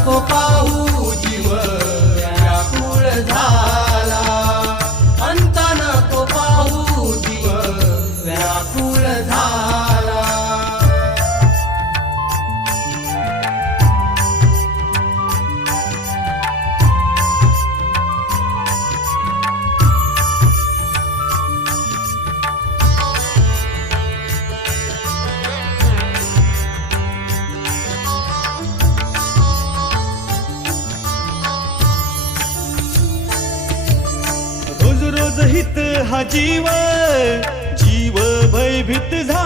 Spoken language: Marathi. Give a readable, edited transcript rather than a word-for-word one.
नको पाहू जीव व्याकुळ झाला, अंत नको पाहू जीव व्याकुळ झाला. रोज रोज हित हा जीव, जीव भयभीत झाला.